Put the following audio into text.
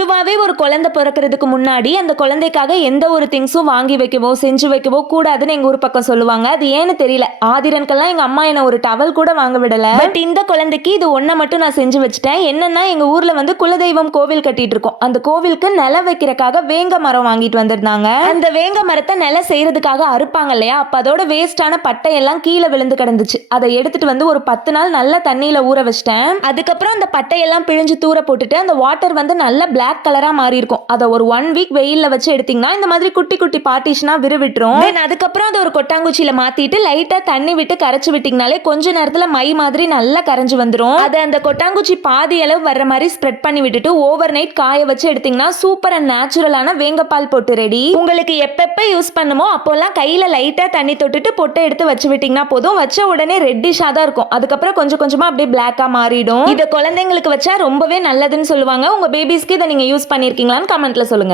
பொதுவாகவே ஒரு குழந்தை பிறக்கிறதுக்கு முன்னாடி அந்த குழந்தைக்காக எந்த ஒரு திங்ஸும் வாங்கி வைக்கவோ செஞ்சு வைக்கவோ கூடாதுன்னு எங்க ஊர் பக்கம் சொல்லுவாங்க. அது ஏன்னு தெரியல. ஆதிரனுக்கெல்லாம் எங்க அம்மா என்ன ஒரு டவல் கூட வாங்க விடல. பட் இந்த குழந்தைக்கு இது ஒன்றை மட்டும் நான் செஞ்சு வச்சுட்டேன். என்னன்னா எங்க ஊர்ல வந்து குலதெய்வம் கோவில் கட்டிட்டு இருக்கோம். அந்த கோவிலுக்கு நில வைக்கிறக்காக வேங்க மரம் வாங்கிட்டு வந்திருந்தாங்க. அந்த வேங்க மரத்தை நில செய்யறதுக்காக அறுப்பாங்க இல்லையா? அப்ப அதோட வேஸ்டான பட்டையெல்லாம் கீழே விழுந்து கிடந்துச்சு. அதை எடுத்துட்டு வந்து ஒரு பத்து நாள் நல்லா தண்ணியில ஊற வச்சிட்டேன். அதுக்கப்புறம் அந்த பட்டையெல்லாம் பிழிஞ்சு தூர போட்டுட்டு அந்த வாட்டர் வந்து நல்ல பிளாக் கலரா மாறி இருக்கும் அதை ஒரு ஒன் வீக் வெயில்ல வச்சு எடுத்தீங்கன்னா இந்த மாதிரி குட்டி குட்டி பார்ட்டிஷனா விருவிட்டுரும் தென் அதுக்கப்புறம் அதை ஒரு கொட்டாங்குச்சியில மாத்திட்டு லைட்டா தண்ணி விட்டு கரைச்சு விட்டீங்கனாலே கொஞ்ச நேரத்துல மை மாதிரி நல்லா கரைஞ்சு வந்துடும் அதை அந்த கொட்டாங்குச்சி பாதி அளவு வர்ற மாதிரி ஸ்ப்ரெட் பண்ணி விட்டுட்டு ஓவர் நைட் காய வச்சு எடுத்தீங்கன்னா சூப்பர் அண்ட் நேச்சுரலான வேங்கப்பால் போட்டு ரெடி உங்களுக்கு எப்பப்ப யூஸ் பண்ணுமோ அப்போல்லாம் கையில லைட்டா தண்ணி தொட்டுட்டு பொட்டை எடுத்து வச்சு விட்டீங்கன்னா போதும். வச்ச உடனே ரெட்டிஷா தான் இருக்கும். அதுக்கப்புறம் கொஞ்சம் கொஞ்சமா அப்படியே பிளாக்கா மாறிடும். இதை குழந்தைங்களுக்கு வச்சா ரொம்பவே நல்லதுன்னு சொல்லுவாங்க. உங்க பேபிஸ்க்கு இதை நீங்கள் யூஸ் பண்ணிருக்கீங்களான்னு கமெண்ட்ல சொல்லுங்க.